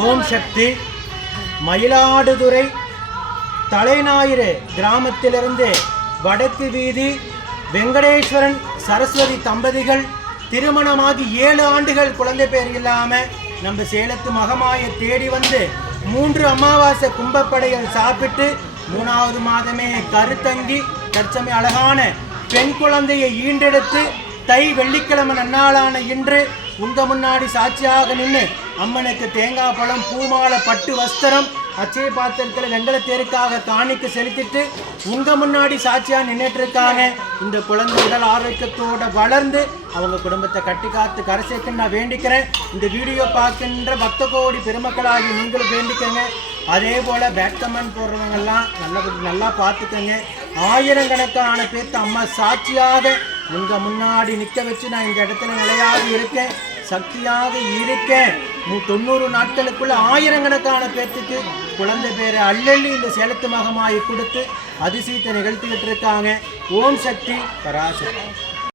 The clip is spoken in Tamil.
ஓம் சக்தி. மயிலாடுதுறை தலைஞாயிறு கிராமத்திலிருந்து வடக்கு வீதி வெங்கடேஸ்வரன் சரஸ்வதி தம்பதிகள் திருமணமாகி ஏழு ஆண்டுகள் குழந்தை பேர் இல்லாமல் நம்ம சேலத்து மகமாயை தேடி வந்து மூன்று அமாவாசை கும்பப்படைகள் சாப்பிட்டு மூணாவது மாதமே கருத்தங்கி தற்சமய அழகான பெண் குழந்தையை ஈண்டெடுத்து தை வெள்ளிக்கிழமை நன்னாளான இன்று உங்கள் முன்னாடி சாட்சியாக நின்று அம்மனுக்கு தேங்காய் பழம் பூமாலை பட்டு வஸ்திரம் அச்சய பாத்திரத்தில் வெங்கல தேருக்காக காணிக்கு செலுத்திட்டு உங்க முன்னாடி சாட்சியா நின்றுட்டு இருக்காங்க இந்த குழந்தை உடல் ஆரோக்கியத்தோட வளர்ந்து அவங்க குடும்பத்தை கட்டி காத்து கரை சேர்க்க நான் வேண்டிக்கிறேன். இந்த வீடியோ பார்க்கின்ற பக்த கோடி பெருமக்களாகி நீங்களும் வேண்டிக்கங்க. அதே போல பேட் கமெண்ட் போடுறவங்கெல்லாம் நல்ல நல்லா பார்த்துக்கோங்க. ஆயிரக்கணக்கான பேர்த்து அம்மா சாட்சியாக உங்க முன்னாடி நிற்க வச்சு நான் இந்த இடத்துல நிலையாக இருக்கேன். சக்தியாக இருக்க நூ- தொண்ணூறு நாட்களுக்குள்ள ஆயிரக்கணக்கான பேர்த்துக்கு குழந்தை பேரை அள்ளி இந்த சேலத்து மகமாயை கொடுத்து அதிசயத்தை நிகழ்த்திக்கிட்டு இருக்காங்க. ஓம் சக்தி பராசக்தி.